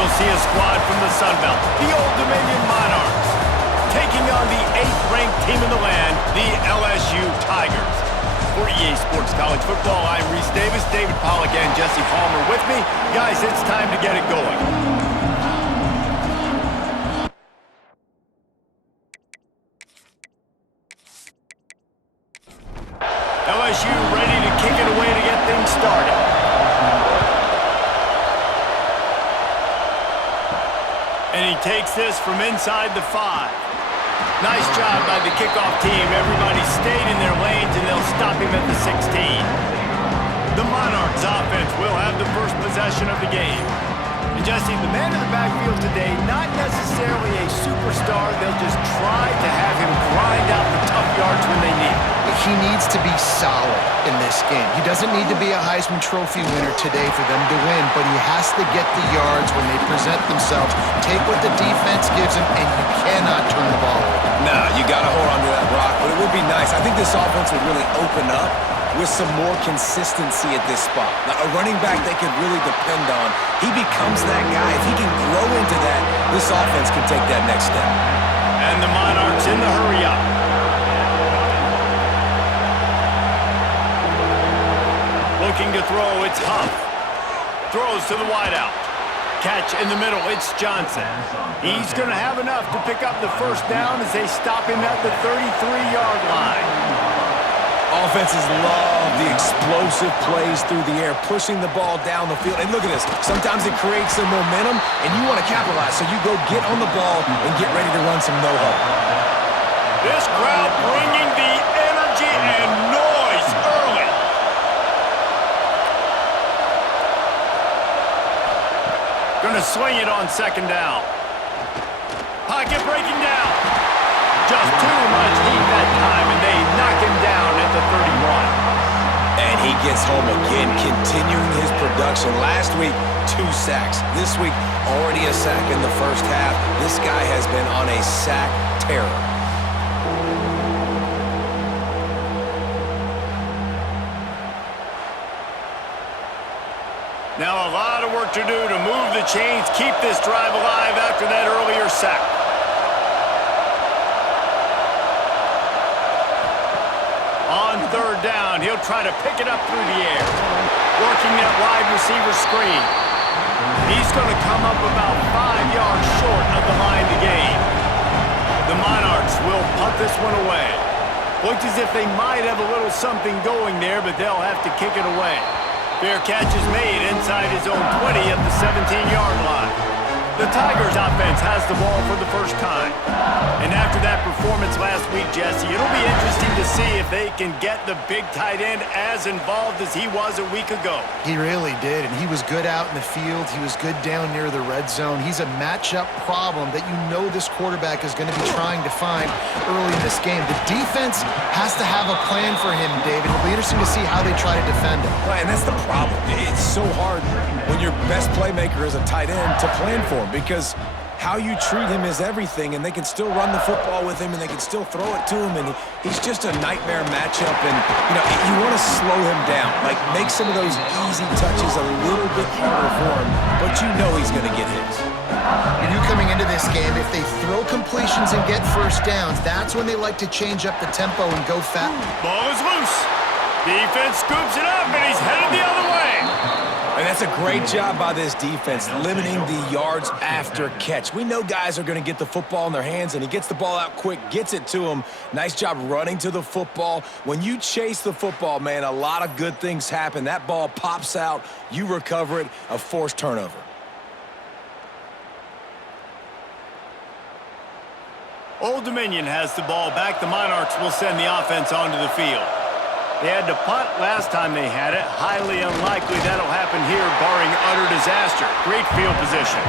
we'll see a squad from the Sun Belt, the Old Dominion Monarchs, taking on the 8th-ranked team in the land, the LSU Tigers. For EA Sports College Football, I'm Reese Davis, David Pollack, and Jesse Palmer with me. Guys, it's time to get it going. LSU ready to kick it away to get things started. And he takes this from inside the 5. Nice job by the kickoff team. Everybody stayed in their lanes, and they'll stop him at the 16. The Monarchs offense will have the first possession of the game. And Jesse, the man in the backfield today, not necessarily a superstar. They'll just try to have him grind out the tough yards when they need it. He needs to be solid in this game. He doesn't need to be a Heisman Trophy winner today for them to win, but he has to get the yards when they present themselves. Take what the defense gives him, and you cannot turn the ball over. Nah, you got to hold on to that rock, but it would be nice. I think this offense would really open up with some more consistency at this spot. Now, a running back they could really depend on. He becomes that guy. If he can grow into that, this offense can take that next step. And the Monarchs in the hurry up. Looking to throw, it's Huff. Throws to the wideout. Catch in the middle, it's Johnson. He's going to have enough to pick up the first down as they stop him at the 33-yard line. Offenses love the explosive plays through the air, pushing the ball down the field. And look at this. Sometimes it creates some momentum, and you want to capitalize. So you go get on the ball and get ready to run some no-huddle. This crowd bringing the energy and noise early. Going to swing it on second down. Pocket breaking down. Just too much heat that time, and they knock him down at the 31. And he gets home again, continuing his production. Last week, 2 sacks. This week, already a sack in the first half. This guy has been on a sack terror. Now a lot of work to do to move the chains, keep this drive alive after that earlier sack. On third down, he'll try to pick it up through the air. Working that wide receiver screen. He's going to come up about 5 yards short of the line to gain. The Monarchs will punt this one away. Looks as if they might have a little something going there, but they'll have to kick it away. Fair catch is made inside his own 20 at the 17-yard line. The Tigers offense has the ball for the first time. And after that performance last week, Jesse, it'll be interesting to see if they can get the big tight end as involved as he was a week ago. He really did, and he was good out in the field. He was good down near the red zone. He's a matchup problem that you know this quarterback is going to be trying to find early in this game. The defense has to have a plan for him, David. It'll be interesting to see how they try to defend him. Right, and that's the problem. It's so hard when your best playmaker is a tight end to plan for him, because how you treat him is everything, and they can still run the football with him, and they can still throw it to him, and he's just a nightmare matchup. And, you know, you want to slow him down, like make some of those easy touches a little bit harder for him, but you know he's going to get his. You knew coming into this game, if they throw completions and get first downs, that's when they like to change up the tempo and go fast. Ball is loose. Defense scoops it up, and he's headed the other way. And that's a great job by this defense, limiting the yards after catch. We know guys are going to get the football in their hands, and he gets the ball out quick, gets it to him. Nice job running to the football. When you chase the football, man, a lot of good things happen. That ball pops out, you recover it, a forced turnover. Old Dominion has the ball back. The Monarchs will send the offense onto the field. They had to punt last time they had it. Highly unlikely that'll happen here, barring utter disaster. Great field position.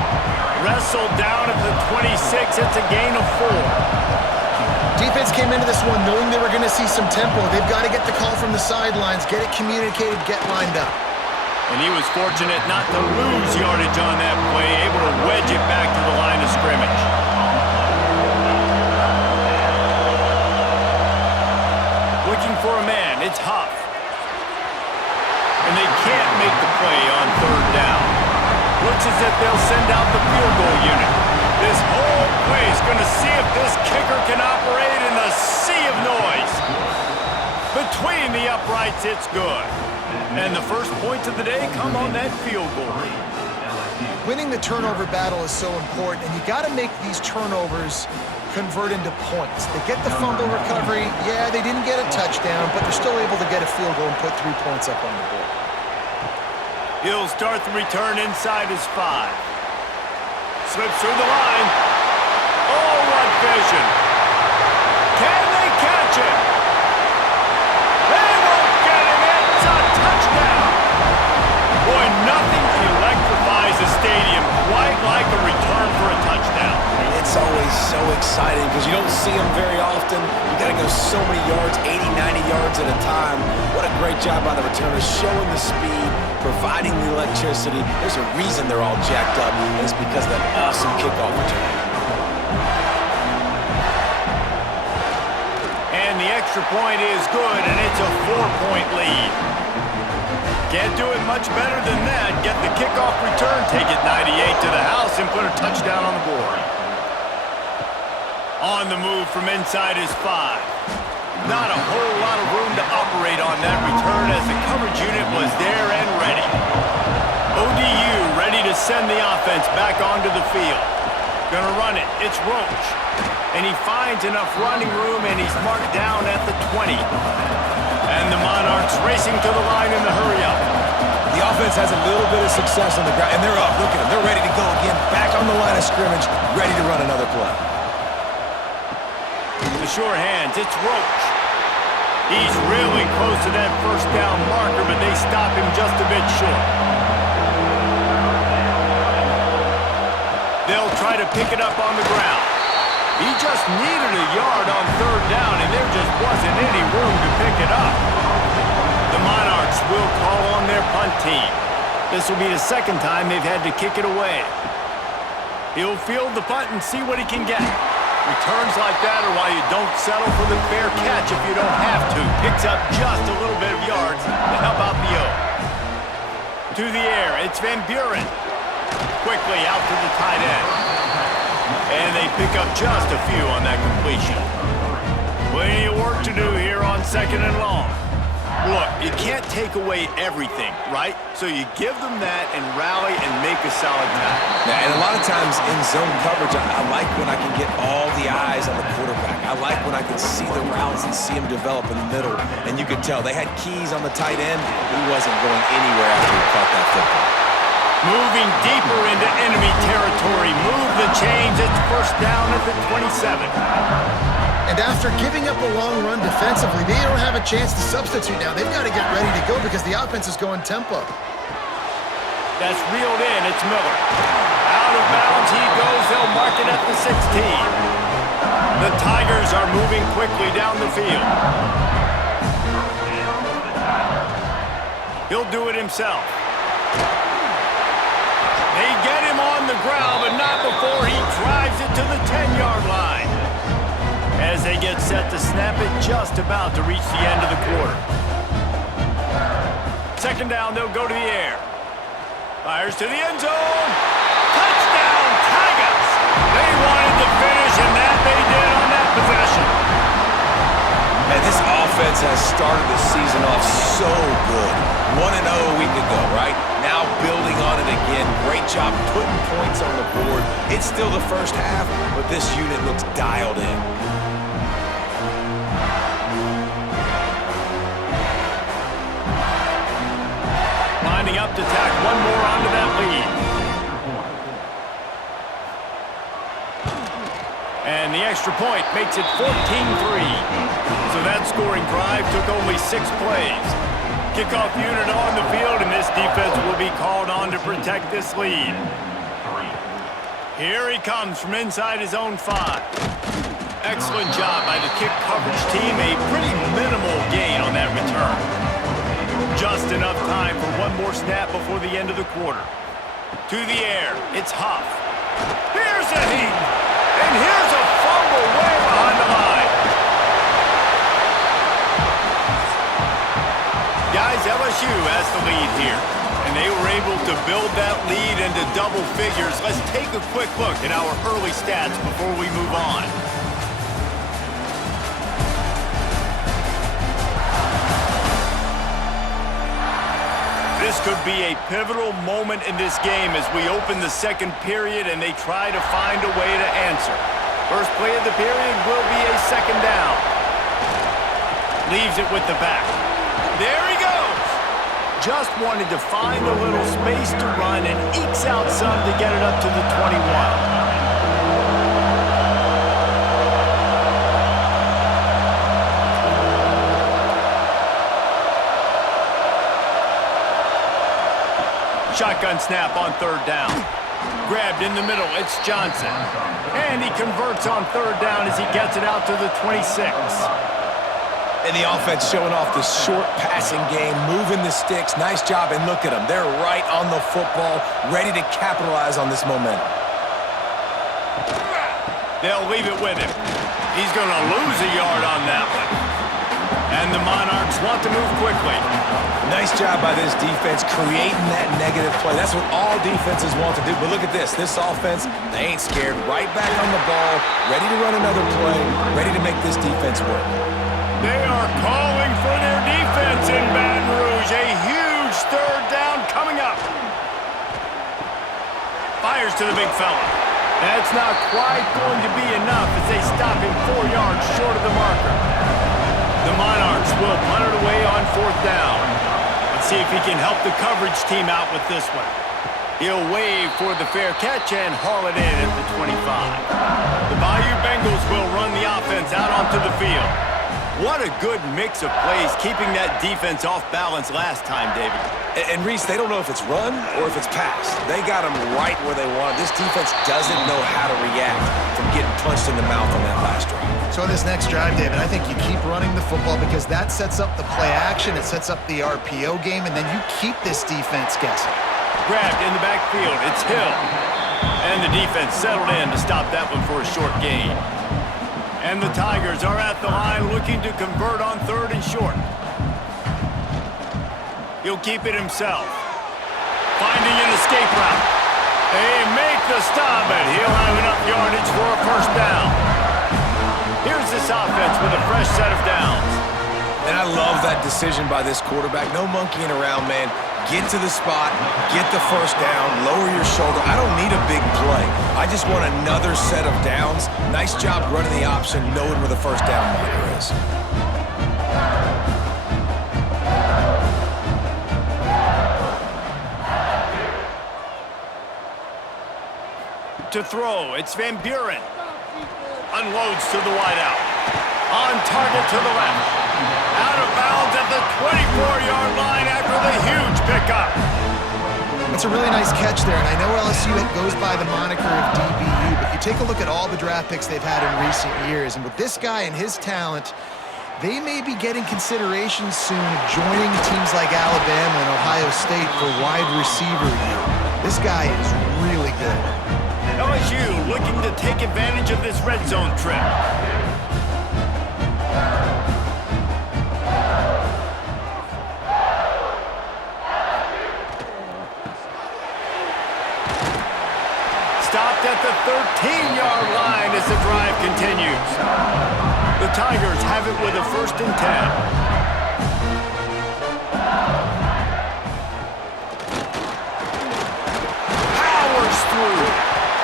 Wrestled down at the 26. It's a gain of 4. Defense came into this one knowing they were going to see some tempo. They've got to get the call from the sidelines, get it communicated, get lined up. And he was fortunate not to lose yardage on that play, able to wedge it back to the line of scrimmage. Looking for a man, it's Huff. And they can't make the play on third down. looks as if they'll send out the field goal unit. This whole place going to see if this kicker can operate in the sea of noise. Between the uprights, it's good. And the first points of the day come on that field goal. Winning the turnover battle is so important, and you got to make these turnovers convert into points. They get the fumble recovery. Yeah, they didn't get a touchdown, but they're still able to get a field goal and put 3 points up on the board. He'll start the return inside his 5. Slips through the line. Oh, what vision. Can they catch him? They won't get him. It's a touchdown. Boy, nothing electrifies a stadium quite like a return for a touchdown. It's always so exciting because you don't see them very often. You got to go so many yards, 80, 90 yards at a time. What a great job by the returners, showing the speed, providing the electricity. There's a reason they're all jacked up, and it's because of that awesome kickoff return. And the extra point is good, and it's a 4-point lead. Can't do it much better than that. Get the kickoff return, take it 98 to the house, and put a touchdown on the board. On the move from inside his 5. Not a whole lot of room to operate on that return as the coverage unit was there and ready. ODU ready to send the offense back onto the field. Gonna run it. It's Roach. And he finds enough running room, and he's marked down at the 20. And the Monarchs racing to the line in the hurry-up. The offense has a little bit of success on the ground, and they're up. Look at them. They're ready to go again. Back on the line of scrimmage, ready to run another play. The sure hands, it's Roach. He's really close to that first down marker, but they stop him just a bit short. They'll try to pick it up on the ground. He just needed a yard on 3rd down, and there just wasn't any room to pick it up. The Monarchs will call on their punt team. This will be the 2nd time they've had to kick it away. He'll field the punt and see what he can get. Returns like that are why you don't settle for the fair catch if you don't have to. Picks up just a little bit of yards to help out the O. To the air, it's Van Buren. Quickly out to the tight end. And they pick up just a few on that completion. Plenty of work to do here on 2nd and long. Look, you can't take away everything, right? So you give them that and rally and make a solid tackle. Yeah, and a lot of times in zone coverage, I like when I can get all the eyes on the quarterback. I like when I can see the routes and see him develop in the middle. And you could tell they had keys on the tight end. He wasn't going anywhere after he caught that football. Moving deeper into enemy territory. Move the chains. It's 1st down at the 27. And after giving up a long run defensively, they don't have a chance to substitute now. They've got to get ready to go because the offense is going tempo. That's reeled in. It's Miller. Out of bounds he goes. They'll mark it at the 16. The Tigers are moving quickly down the field. He'll do it himself. They get him on the ground, but not before he drives it to the 10-yard line. As they get set to snap it, just about to reach the end of the quarter. 2nd down, they'll go to the air. Fires to the end zone. Touchdown, Tigers! They wanted to finish, and that they did on that possession. Man, this offense has started the season off so good. 1-0 a week ago, right? Now building on it again. Great job putting points on the board. It's still the first half, but this unit looks dialed in. Lining up to tack one more onto that lead. And the extra point makes it 14-3. So that scoring drive took only 6 plays. Kickoff unit on the field, and this defense will be called on to protect this lead. Here he comes from inside his own 5. Excellent job by the kick coverage team. A pretty minimal gain on that return. Just enough time for one more snap before the end of the quarter. To the air, it's Huff. Here's a heat, and here's a fumble way behind the line. Guys, LSU has the lead here. And And they were able to build that lead into double figures. Let's take a quick look at our early stats before we move on. This could be a pivotal moment in this game as we open the second period and they try to find a way to answer. First play of the period will be a second down. Leaves it with the back. There he goes! Just wanted to find a little space to run and ekes out some to get it up to the 21. Shotgun snap on third down. Grabbed in the middle, it's Johnson. And he converts on third down as he gets it out to the 26. And the offense showing off the short passing game, moving the sticks. Nice job, and look at them. They're right on the football, ready to capitalize on this momentum. They'll leave it with him. He's going to lose a yard on that one. And the Monarchs want to move quickly. Nice job by this defense creating that negative play. That's what all defenses want to do. But look at this. This offense, they ain't scared. Right back on the ball, ready to run another play, ready to make this defense work. They are calling for their defense in Baton Rouge. A huge third down coming up. Fires to the big fella. That's not quite going to be enough as they stop him 4 yards short of the marker. The Monarchs will punt it away on fourth down. Let's see if he can help the coverage team out with this one. He'll wave for the fair catch and haul it in at the 25. The Bayou Bengals will run the offense out onto the field. What a good mix of plays, keeping that defense off balance last time, David. And Reese, they don't know if it's run or if it's pass. They got them right where they want. This defense doesn't know how to react from getting punched in the mouth on that last drive. So this next drive, David, I think you keep running the football because that sets up the play action, it sets up the RPO game, and then you keep this defense guessing. Grabbed in the backfield, it's Hill. And the defense settled in to stop that one for a short gain. And the Tigers are at the line looking to convert on third and short. He'll keep it himself. Finding an escape route. They make the stop, and he'll have enough yardage for a first down. Here's this offense with a fresh set of downs. And I love that decision by this quarterback. No monkeying around, man. Get to the spot, get the first down, lower your shoulder. I don't need a big play. I just want another set of downs. Nice job running the option, knowing where the first down marker is. To throw, it's Van Buren. Unloads to the wideout. On target to the left. Out of bounds at the 24-yard line after the huge pickup. It's a really nice catch there, and I know LSU goes by the moniker of DBU, but you take a look at all the draft picks they've had in recent years, and with this guy and his talent, they may be getting consideration soon of joining teams like Alabama and Ohio State for wide receiver year. This guy is really good. LSU looking to take advantage of this red zone trip. Stopped at the 13-yard line as the drive continues. The Tigers have it with a 1st and 10.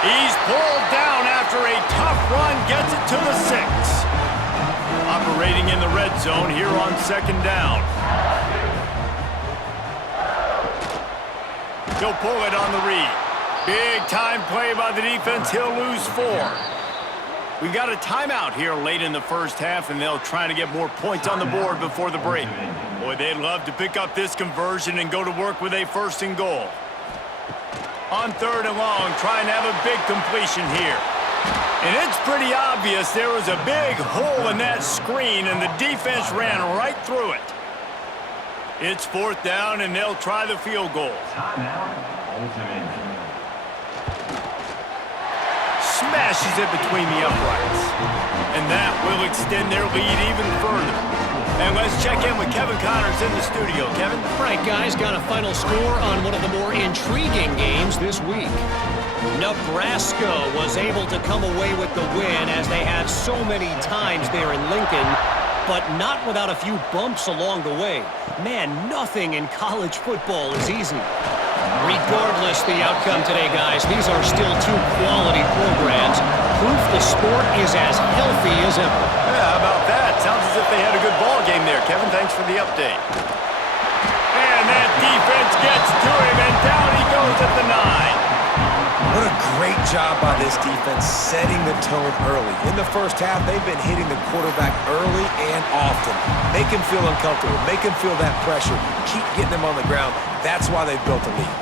He's pulled down after a tough run, gets it to the 6. Operating in the red zone here on 2nd down. He'll pull it on the read. Big time play by the defense. He'll lose 4. We got a timeout here late in the first half, and they'll try to get more points on the board before the break. Boy, they'd love to pick up this conversion and go to work with a 1st and goal. On 3rd and long, trying to have a big completion here. And it's pretty obvious there was a big hole in that screen, and the defense ran right through it. It's 4th down, and they'll try the field goal. Smashes it between the uprights. And that will extend their lead even further. And let's check in with Kevin Connors in the studio. Kevin? All right, guys, got a final score on one of the more intriguing games this week. Nebraska was able to come away with the win as they have so many times there in Lincoln, but not without a few bumps along the way. Man, nothing in college football is easy. Regardless the outcome today, guys, these are still two quality programs. Proof the sport is as healthy as ever. Yeah, how about that? Sounds as if they had a good ball game there. Kevin, thanks for the update. And that defense gets to him, and down he goes at the 9. What a great job by this defense setting the tone early. In the first half, they've been hitting the quarterback early and often. Make him feel uncomfortable. Make him feel that pressure. Keep getting him on the ground. That's why they've built a lead.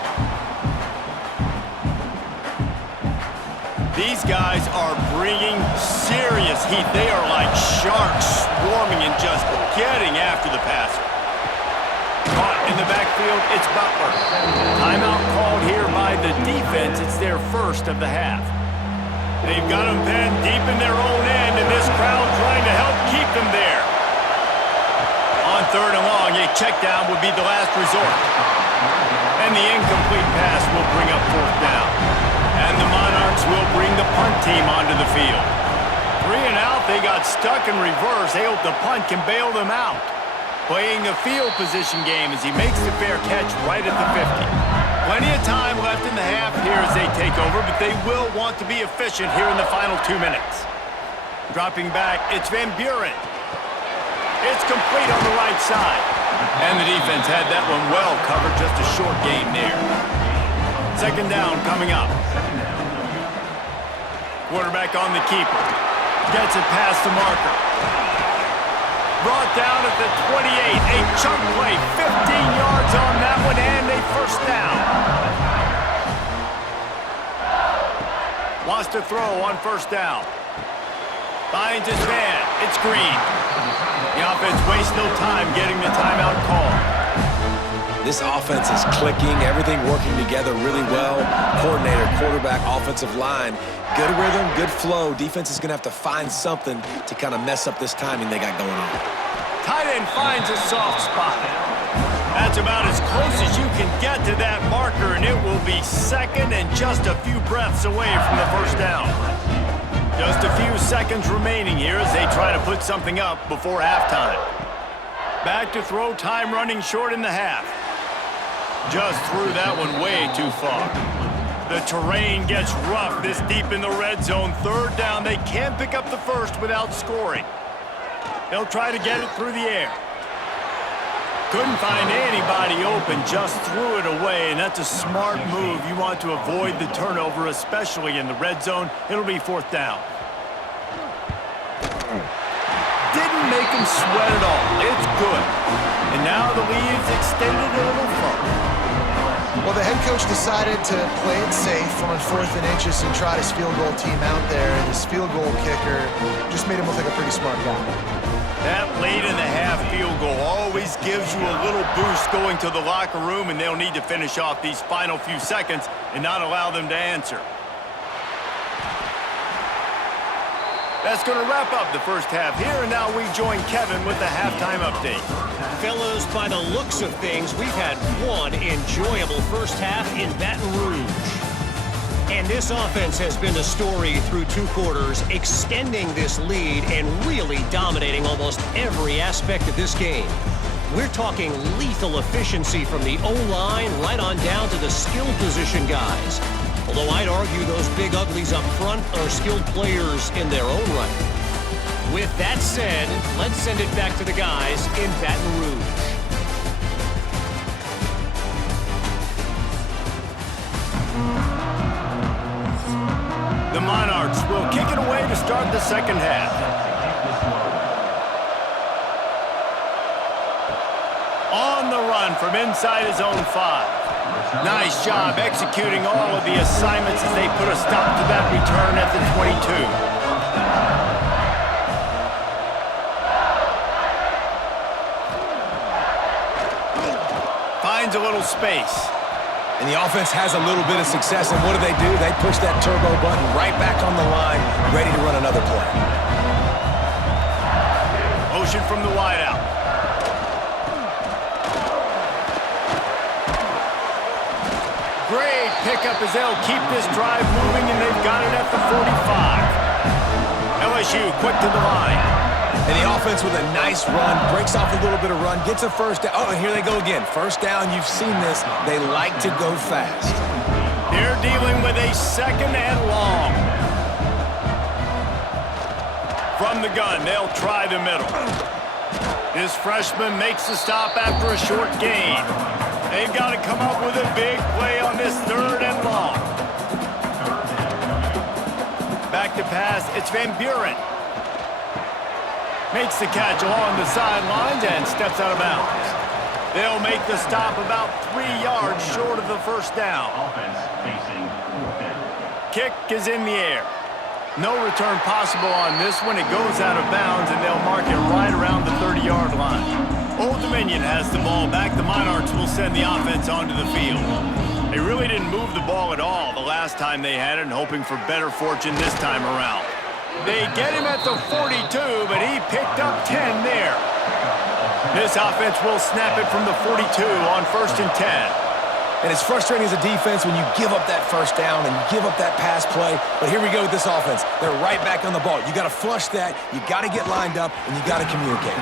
These guys are bringing serious heat. They are like sharks swarming and just getting after the passer. Caught in the backfield, it's Butler. Timeout called here by the defense. It's their first of the half. They've got them pinned deep in their own end, and this crowd trying to help keep them there. On 3rd and long, a check down would be the last resort. And the incomplete pass will bring up 4th down. And the Monarchs will bring the punt team onto the field. 3 and out, they got stuck in reverse. They hope the punt can bail them out. Playing the field position game as he makes the fair catch right at the 50. Plenty of time left in the half here as they take over, but they will want to be efficient here in the final 2 minutes. Dropping back, it's Van Buren. It's complete on the right side. And the defense had that one well covered, just a short game there. 2nd down coming up. Quarterback on the keeper. Gets it past the marker. Brought down at the 28. A chunk play, 15 yards on that one, and a 1st down. Lost a throw on 1st down. Finds his man. It's Green. The offense wastes no time getting the timeout call. This offense is clicking, everything working together really well. Coordinator, quarterback, offensive line. Good rhythm, good flow. Defense is going to have to find something to kind of mess up this timing they got going on. Tight end finds a soft spot. That's about as close as you can get to that marker, and it will be 2nd and just a few breaths away from the 1st down. Just a few seconds remaining here as they try to put something up before halftime. Back to throw, time running short in the half. Just threw that one way too far. The terrain gets rough this deep in the red zone. 3rd down, they can't pick up the 1st without scoring. They'll try to get it through the air. Couldn't find anybody open, just threw it away, and that's a smart move. You want to avoid the turnover, especially in the red zone. It'll be 4th down. Didn't make him sweat at all. It's good. And now the lead's extended a little further. Well, the head coach decided to play it safe on 4th and inches and trot his field goal team out there, and his field goal kicker just made him look like a pretty smart guy. That late in the half field goal always gives you a little boost going to the locker room, and they'll need to finish off these final few seconds and not allow them to answer. That's going to wrap up the first half here, and now we join Kevin with the halftime update. Fellas, by the looks of things, we've had one enjoyable first half in Baton Rouge. And this offense has been the story through 2 quarters, extending this lead and really dominating almost every aspect of this game. We're talking lethal efficiency from the O-line right on down to the skill position guys. Although I'd argue those big uglies up front are skilled players in their own right. With that said, let's send it back to the guys in Baton Rouge. The Monarchs will kick it away to start the 2nd half. On the run from inside his own 5. Nice job executing all of the assignments as they put a stop to that return at the 22. Finds a little space. And the offense has a little bit of success, and what do? They push that turbo button right back on the line, ready to run another play. Motion from the wideout. Great pickup as they'll keep this drive moving, and they've got it at the 45. LSU quick to the line. And the offense with a nice run, breaks off a little bit of run, gets a first down. Oh, and here they go again. First down, you've seen this. They like to go fast. They're dealing with a second and long. From the gun, they'll try the middle. This freshman makes the stop after a short gain. They've got to come up with a big play on this third and long. Back to pass, it's Van Buren. Makes the catch along the sidelines and steps out of bounds. They'll make the stop about 3 yards short of the first down. Kick is in the air. No return possible on this one. It goes out of bounds, and they'll mark it right around the 30-yard line. Old Dominion has the ball back. The Monarchs will send the offense onto the field. They really didn't move the ball at all the last time they had it, and hoping for better fortune this time around. They get him at the 42, but he picked up 10 there. This offense will snap it from the 42 on 1st and 10. And it's frustrating as a defense when you give up that first down and you give up that pass play. But here we go with this offense. They're right back on the ball. You got to flush that. You got to get lined up, and you got to communicate.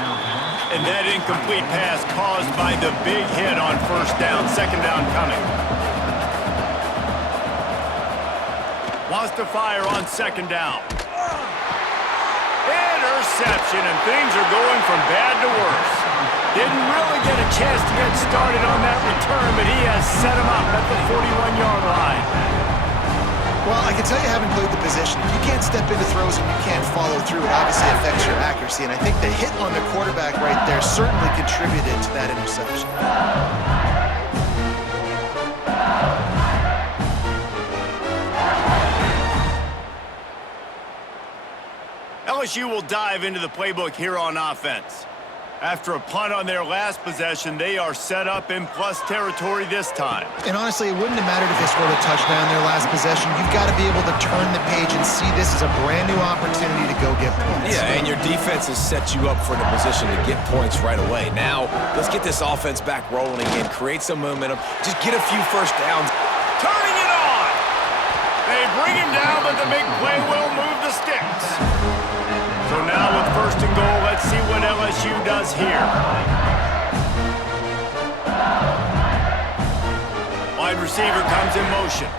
And that incomplete pass caused by the big hit on first down. Second down coming. Wants to fire on second down. Interception, and things are going from bad to worse. Didn't really get a chance to get started on that return, but he has set him up at the 41-yard line. Well, I can tell you, having played the position, if you can't step into throws and you can't follow through, it obviously affects your accuracy. And I think the hit on the quarterback right there certainly contributed to that interception. LSU will dive into the playbook here on offense. After a punt on their last possession, they are set up in plus territory this time. And honestly, it wouldn't have mattered if they scored a touchdown their last possession. You've got to be able to turn the page and see this as a brand new opportunity to go get points. Yeah, and your defense has set you up for the position to get points right away. Now, let's get this offense back rolling again, create some momentum, just get a few first downs. Turning it on! They bring him down, but the big play will move the sticks. So now with first and goal, let's see what LSU does here. Wide receiver comes in motion.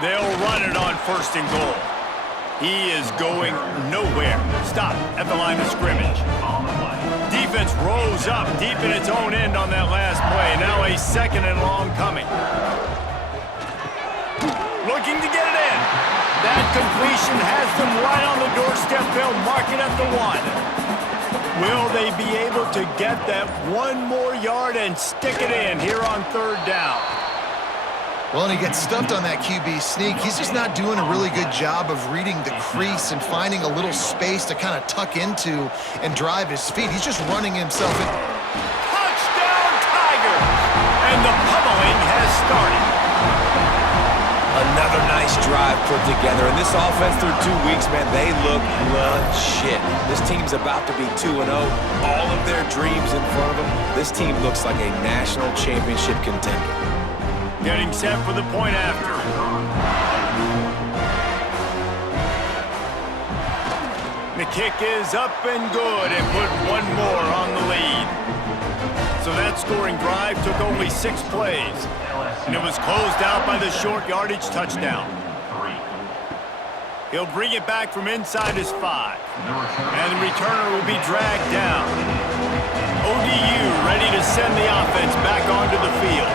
They'll run it on first and goal. He is going nowhere. Stop at the line of scrimmage. Defense rose up deep in its own end on that last play. Now a second and long coming. Looking to get it in. That completion has them right on the doorstep. They'll mark it at the 1. Will they be able to get that one more yard and stick it in here on third down? Well, and he gets stuffed on that QB sneak. He's just not doing a really good job of reading the crease and finding a little space to kind of tuck into and drive his feet. He's just running himself in. Touchdown, Tigers! And the pummeling has started. Another nice drive put together. And this offense through 2 weeks, man, they look legit. This team's about to be 2-0. All of their dreams in front of them. This team looks like a national championship contender. Getting set for the point after. The kick is up and good and put one more on the lead. So that scoring drive took only 6 plays. And it was closed out by the short yardage touchdown. He'll bring it back from inside his 5. And the returner will be dragged down. ODU ready to send the offense back onto the field.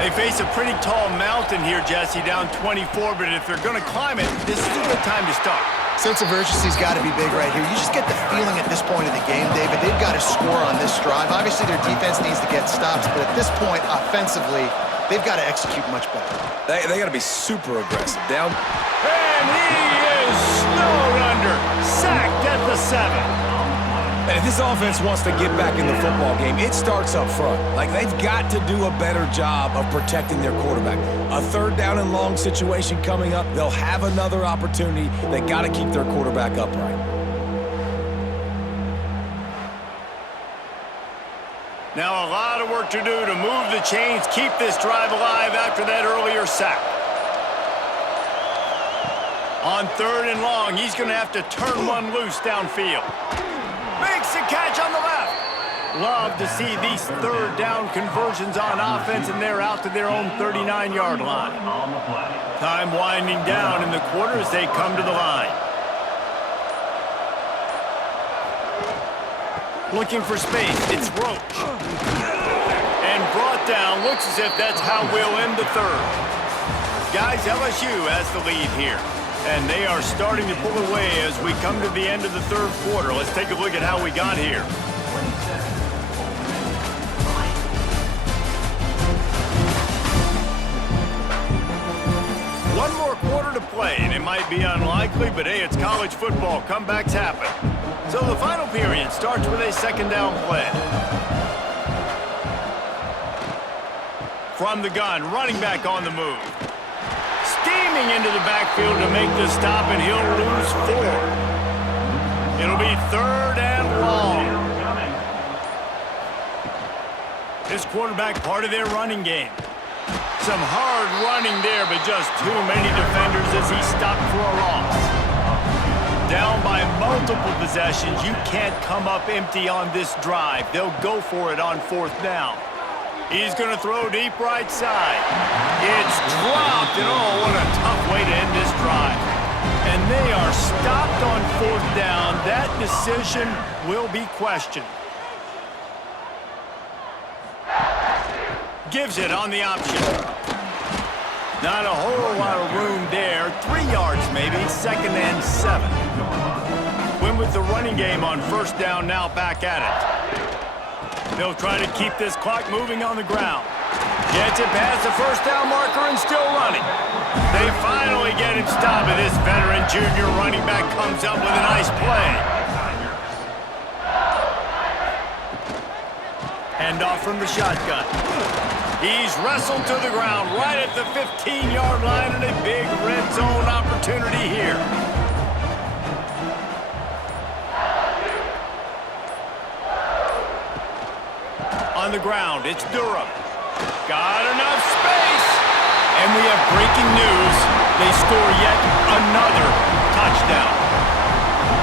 They face a pretty tall mountain here, Jesse, down 24, but if they're going to climb it, this is a good time to start. Sense of urgency's got to be big right here. You just get the feeling at this point of the game, David, they've got to score on this drive. Obviously, their defense needs to get stops, but at this point, offensively, they've got to execute much better. They got to be super aggressive. Down. And he is snowed under, sacked at the 7. And if this offense wants to get back in the football game, it starts up front. Like, they've got to do a better job of protecting their quarterback. A third down and long situation coming up. They'll have another opportunity. They got to keep their quarterback upright. Now a lot of work to do to move the chains, keep this drive alive after that earlier sack. On 3rd and long, he's going to have to turn one loose downfield. Makes the catch on the left. Love to see these 3rd down conversions on offense, and they're out to their own 39-yard line. Time winding down in the quarter as they come to the line. Looking for space, it's Roach. And brought down, looks as if that's how we'll end the 3rd. Guys, LSU has the lead here. And they are starting to pull away as we come to the end of the 3rd quarter. Let's take a look at how we got here. One more quarter to play, and it might be unlikely, but hey, it's college football. Comebacks happen. So the final period starts with a 2nd down play. From the gun, running back on the move. Steaming into the backfield to make the stop, and he'll lose 4. It'll be 3rd and long. This quarterback part of their running game. Some hard running there, but just too many defenders as he stopped for a loss. Down by multiple possessions, you can't come up empty on this drive. They'll go for it on 4th down. He's going to throw deep right side. It's dropped, and oh, what a tough way to end this drive. And they are stopped on 4th down. That decision will be questioned. Gives it on the option. Not a whole lot of room there. 3 yards maybe, 2nd and 7. Win with the running game on 1st down, now back at it. They'll try to keep this clock moving on the ground. Gets it past the 1st down marker and still running. They finally get him stopped, and this veteran junior running back comes up with a nice play. Handoff from the shotgun. He's wrestled to the ground right at the 15-yard line, and a big red zone opportunity here. On the ground, it's Durham. Got enough space. And we have breaking news. They score yet another touchdown.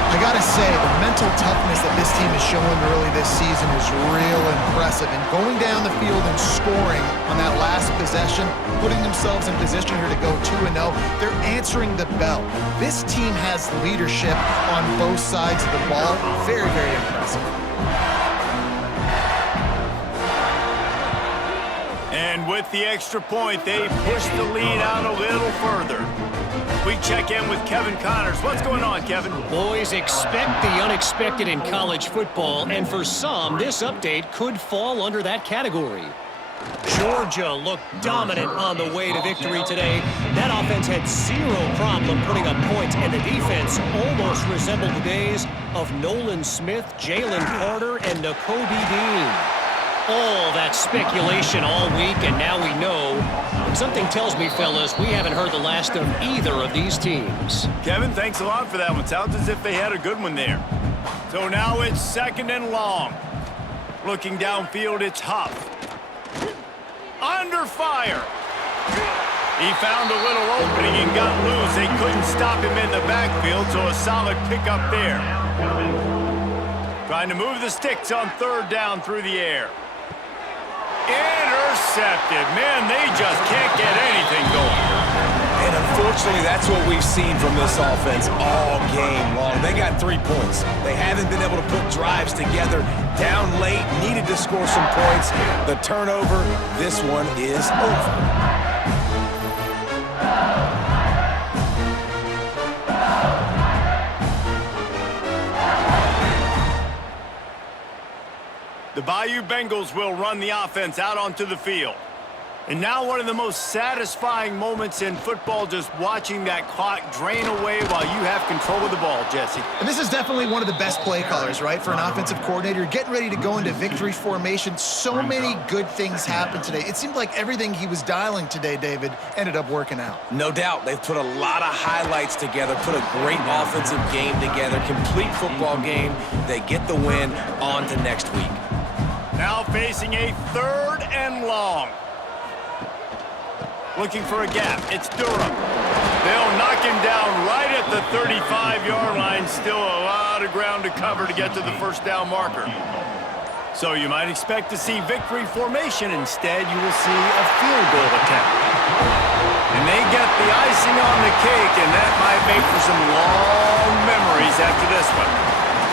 I gotta say, the mental toughness that this team is showing early this season is real impressive. And going down the field and scoring on that last possession, putting themselves in position here to go 2-0, they're answering the bell. This team has leadership on both sides of the ball. Very, very impressive. And with the extra point, they push the lead out a little further. We check in with Kevin Connors. What's going on, Kevin? Boys, expect the unexpected in college football, and for some, this update could fall under that category. Georgia looked dominant on the way to victory today. That offense had zero problem putting up points, and the defense almost resembled the days of Nolan Smith, Jalen Carter, and Nakobe Dean. All that speculation all week, and now we know. And something tells me, fellas, we haven't heard the last of either of these teams. Kevin, thanks a lot for that one. Sounds as if they had a good one there. So now it's 2nd and long. Looking downfield, it's Huff. Under fire. He found a little opening and got loose. They couldn't stop him in the backfield, so a solid pickup there. Trying to move the sticks on 3rd down through the air. Intercepted. Man, they just can't get anything going. And unfortunately, that's what we've seen from this offense all game long. They got 3 points. They haven't been able to put drives together. Down late, needed to score some points. The turnover, this one is over. The Bayou Bengals will run the offense out onto the field. And now one of the most satisfying moments in football, just watching that clock drain away while you have control of the ball, Jesse. And this is definitely one of the best play callers, right, for an offensive coordinator. Getting ready to go into victory formation. So many good things happened today. It seemed like everything he was dialing today, David, ended up working out. No doubt. They've put a lot of highlights together, put a great offensive game together, complete football game. They get the win. On to next week. Now facing a 3rd and long. Looking for a gap. It's Durham. They'll knock him down right at the 35-yard line. Still a lot of ground to cover to get to the first down marker. So you might expect to see victory formation. Instead, you will see a field goal attempt. And they get the icing on the cake, and that might make for some long memories after this one.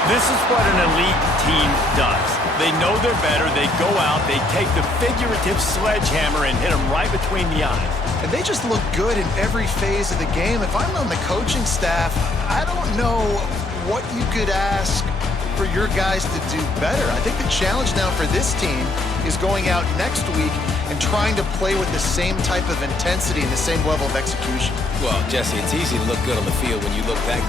This is what an elite team does. They know they're better. They go out, they take the figurative sledgehammer and hit them right between the eyes. And they just look good in every phase of the game. If I'm on the coaching staff, I don't know what you could ask for your guys to do better. I think the challenge now for this team is going out next week and trying to play with the same type of intensity and the same level of execution. Well, Jesse, it's easy to look good on the field when you look that